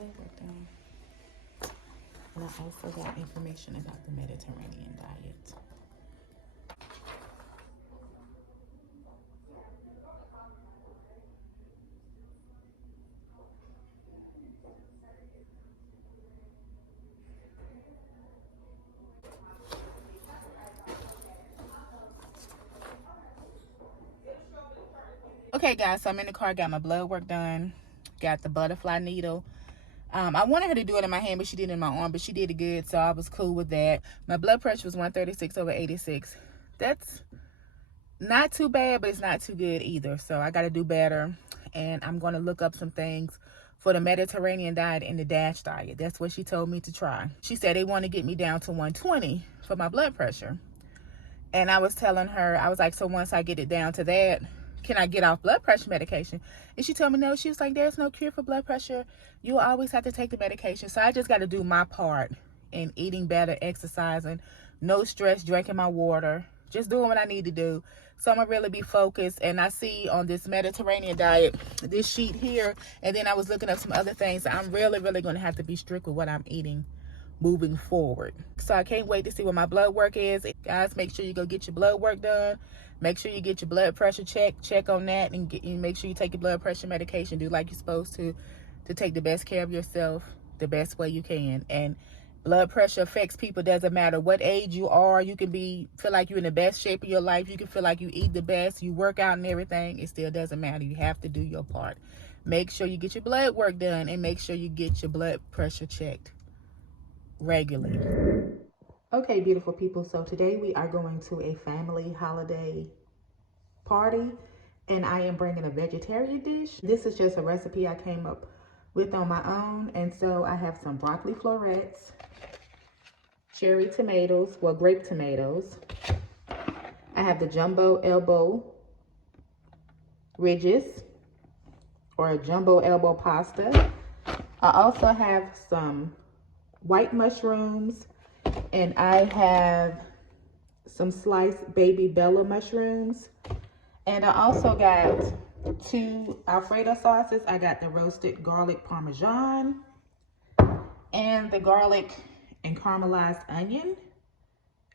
blood work done. And I also got information about the Mediterranean diet. Okay guys, so I'm in the car, got my blood work done, got the butterfly needle. I wanted her to do it in my hand, but she did it in my arm, but she did it good, so I was cool with that. My blood pressure was 136/86. That's not too bad, but it's not too good either, so I got to do better. And I'm going to look up some things for the Mediterranean diet and the DASH diet. That's what she told me to try. She said they want to get me down to 120 for my blood pressure. And I was telling her, I was like, so once I get it down to that, can I get off blood pressure medication? And she told me no. She was like, there's no cure for blood pressure. You'll always have to take the medication. So I just got to do my part in eating better, exercising, no stress, drinking my water, just doing what I need to do. So I'm going to really be focused. And I see on this Mediterranean diet, this sheet here, and then I was looking up some other things. I'm really going to have to be strict with what I'm eating moving forward. So I can't wait to see what my blood work is. Guys, make sure you go get your blood work done. Make sure you get your blood pressure checked. Check on that, and make sure you take your blood pressure medication. Do like you're supposed to take the best care of yourself the best way you can. And blood pressure affects people. Doesn't matter what age you are. You can feel like you're in the best shape of your life. You can feel like you eat the best. You work out and everything. It still doesn't matter. You have to do your part. Make sure you get your blood work done, and make sure you get your blood pressure checked regularly. Okay, beautiful people, so today we are going to a family holiday party, and I am bringing a vegetarian dish. This is just a recipe I came up with on my own, and so I have some broccoli florets, cherry tomatoes, well, grape tomatoes. I have the jumbo elbow ridges, or a jumbo elbow pasta. I also have some white mushrooms, and I have some sliced baby Bella mushrooms. And I also got 2 Alfredo sauces. I got the roasted garlic parmesan and the garlic and caramelized onion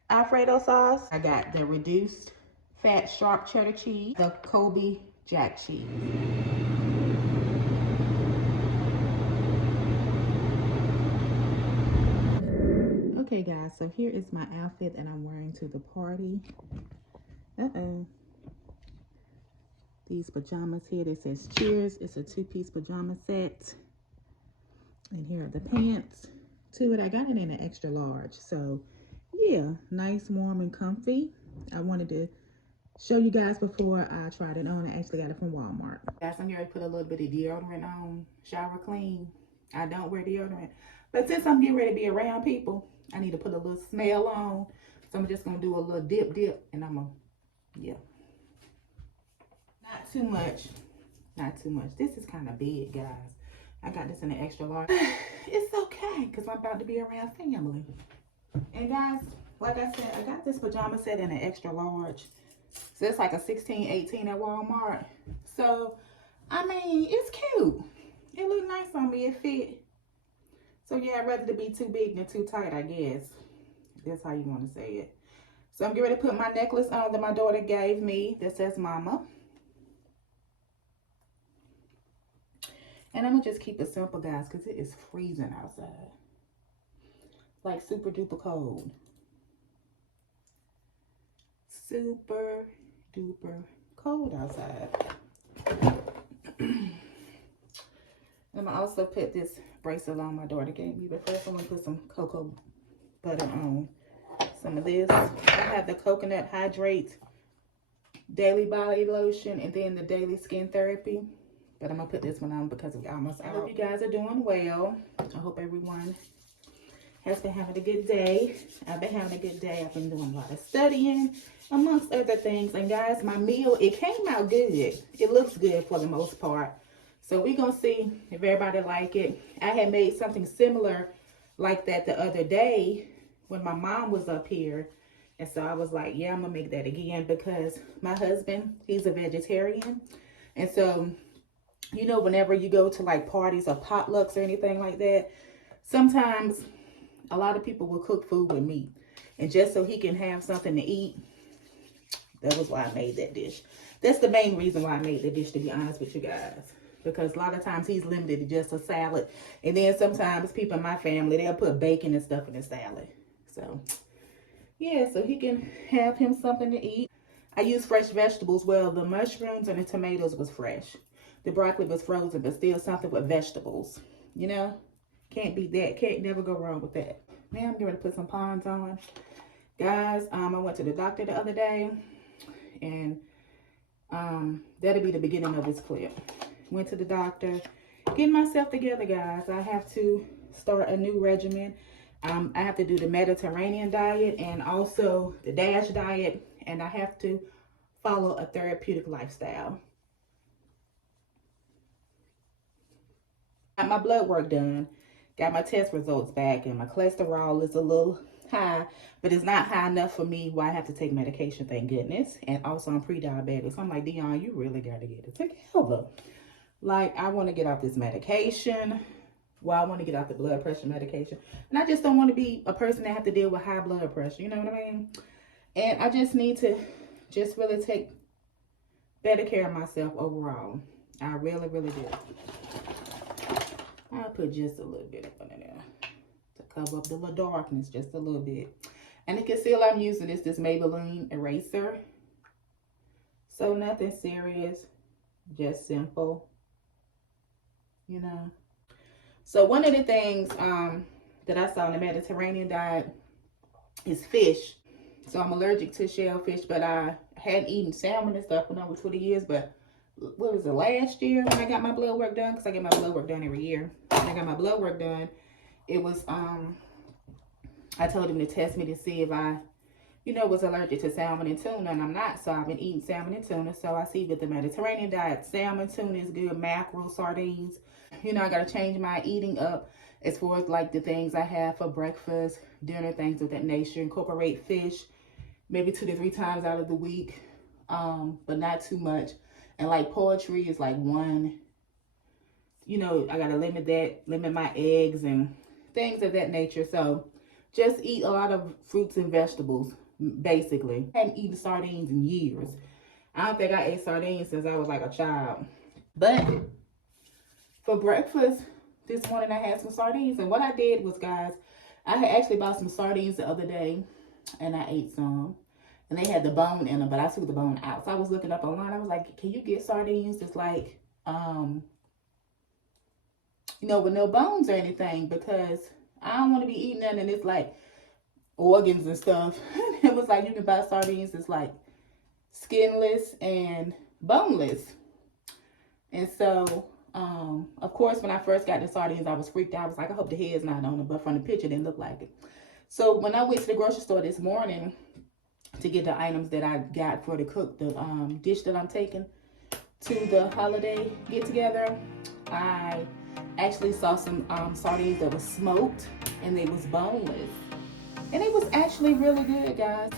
Alfredo sauce. I got the reduced fat sharp cheddar cheese, the Kobe jack cheese. Okay guys, so here is my outfit that I'm wearing to the party. These pajamas here that says cheers. It's a 2-piece pajama set. And here are the pants to it. I got it in an extra large. So yeah, nice, warm, and comfy. I wanted to show you guys before I tried it on. I actually got it from Walmart. Guys, I'm here to put a little bit of deodorant on. Shower clean. I don't wear deodorant. But since I'm getting ready to be around people, I need to put a little smell on. So I'm just going to do a little dip, and I'm going to, yeah. Not too much. Not too much. This is kind of big, guys. I got this in an extra large. It's okay, because I'm about to be around family. And guys, like I said, I got this pajama set in an extra large. So it's like a 16-18 at Walmart. So, I mean, it's cute. It looked nice on me. It fit. So yeah, I'd rather to be too big than too tight, I guess. That's how you want to say it. So I'm getting ready to put my necklace on that my daughter gave me that says Mama. And I'm going to just keep it simple, guys, because it is freezing outside. Like super duper cold. Super duper cold outside. I'm gonna also put this bracelet on my daughter gave me, but first I'm gonna put some cocoa butter on some of this. I have the coconut hydrate daily body lotion and then the daily skin therapy, but I'm gonna put this one on because it's almost out. I hope you guys are doing well. I hope everyone has been having a good day. I've been having a good day. I've been doing a lot of studying amongst other things. And guys, my meal, it came out good. It looks good for the most part. So we're going to see if everybody like it. I had made something similar like that the other day when my mom was up here. And so I was like, yeah, I'm going to make that again because my husband, he's a vegetarian. And so You know, whenever you go to like parties or potlucks or anything like that, sometimes a lot of people will cook food with meat. And just so he can have something to eat, that was why I made that dish. That's the main reason why I made the dish, to be honest with you guys. Because a lot of times he's limited to just a salad. And then sometimes people in my family, they'll put bacon and stuff in the salad. So, yeah, so he can have him something to eat. I use fresh vegetables. Well, the mushrooms and the tomatoes was fresh. The broccoli was frozen, but still something with vegetables. You know? Can't beat that. Can't never go wrong with that. Now I'm going to put some Pond's on. Guys, I went to the doctor the other day. And that'll be the beginning of this clip. Went to the doctor. Getting myself together, guys. I have to start a new regimen. I have to do the Mediterranean diet and also the DASH diet. And I have to follow a therapeutic lifestyle. Got my blood work done. Got my test results back. And my cholesterol is a little high, but it's not high enough for me where I have to take medication, thank goodness. And also I'm pre-diabetic. So I'm like, Dionne, you really got to get it together. Like, I want to get off this medication. Well, I want to get off the blood pressure medication. And I just don't want to be a person that have to deal with high blood pressure. You know what I mean? And I just need to just really take better care of myself overall. I really, really do. I'll put just a little bit up in there to cover up the little darkness, just a little bit. And the concealer I'm using is this Maybelline eraser. So nothing serious, just simple, you know. So one of the things that I saw in the Mediterranean diet is fish. So I'm allergic to shellfish, but I hadn't eaten salmon and stuff for over 20 years. But what was it, last year when I got my blood work done? Because I get my blood work done every year. When I got my blood work done, it was, I told him to test me to see if I, you know, was allergic to salmon and tuna, and I'm not. So I've been eating salmon and tuna. So I see with the Mediterranean diet, salmon, tuna is good, mackerel, sardines. You know, I got to change my eating up as far as like the things I have for breakfast, dinner, things of that nature. Incorporate fish maybe 2 to 3 times out of the week, but not too much. And like poultry is like one, you know, I got to limit my eggs and things of that nature. So just eat a lot of fruits and vegetables, basically. I haven't eaten sardines in years. I don't think I ate sardines since I was like a child. But for breakfast this morning, I had some sardines. And what I did was, guys, I had actually bought some sardines the other day. And I ate some. And they had the bone in them, but I took the bone out. So I was looking up online. I was like, can you get sardines that's like, you know, with no bones or anything? Because I don't want to be eating that and it's like organs and stuff. It was like, you can buy sardines that's like skinless and boneless. And so, of course, when I first got the sardines, I was freaked out. I was like, I hope the head's not on it. But from the picture, it didn't look like it. So when I went to the grocery store this morning to get the items that I got for the cook, the dish that I'm taking to the holiday get together, I actually saw some sardines that was smoked and they was boneless. And it was actually really good, guys.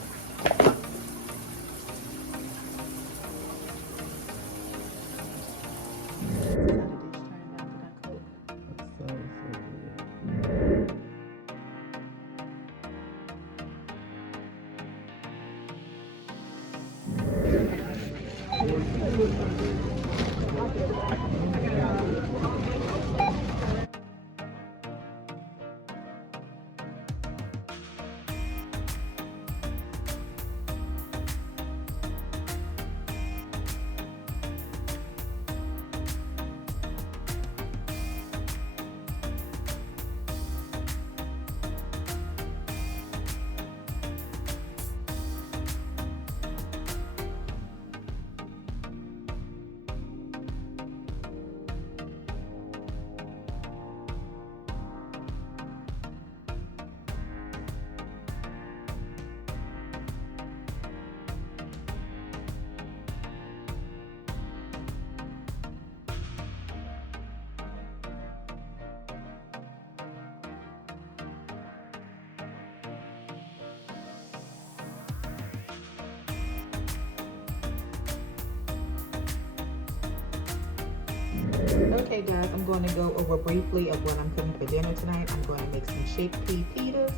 Okay guys, I'm going to go over briefly of what I'm cooking for dinner tonight. I'm going to make some chickpea pitas,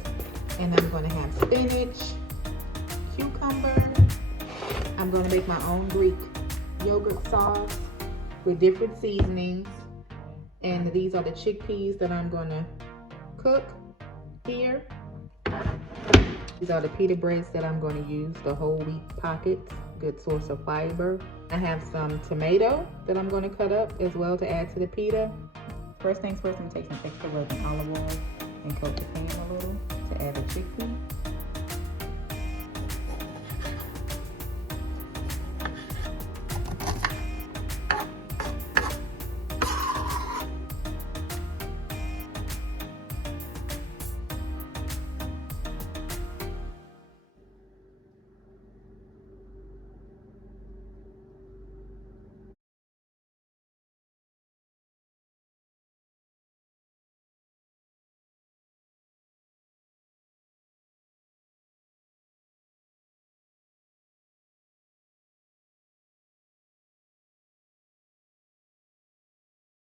and I'm going to have spinach, cucumber. I'm going to make my own Greek yogurt sauce with different seasonings. And these are the chickpeas that I'm going to cook here. These are the pita breads that I'm going to use, the whole wheat pockets, good source of fiber. I have some tomato that I'm going to cut up as well to add to the pita. First things first, I'm going to take some extra virgin olive oil and coat the pan a little to add the chickpea.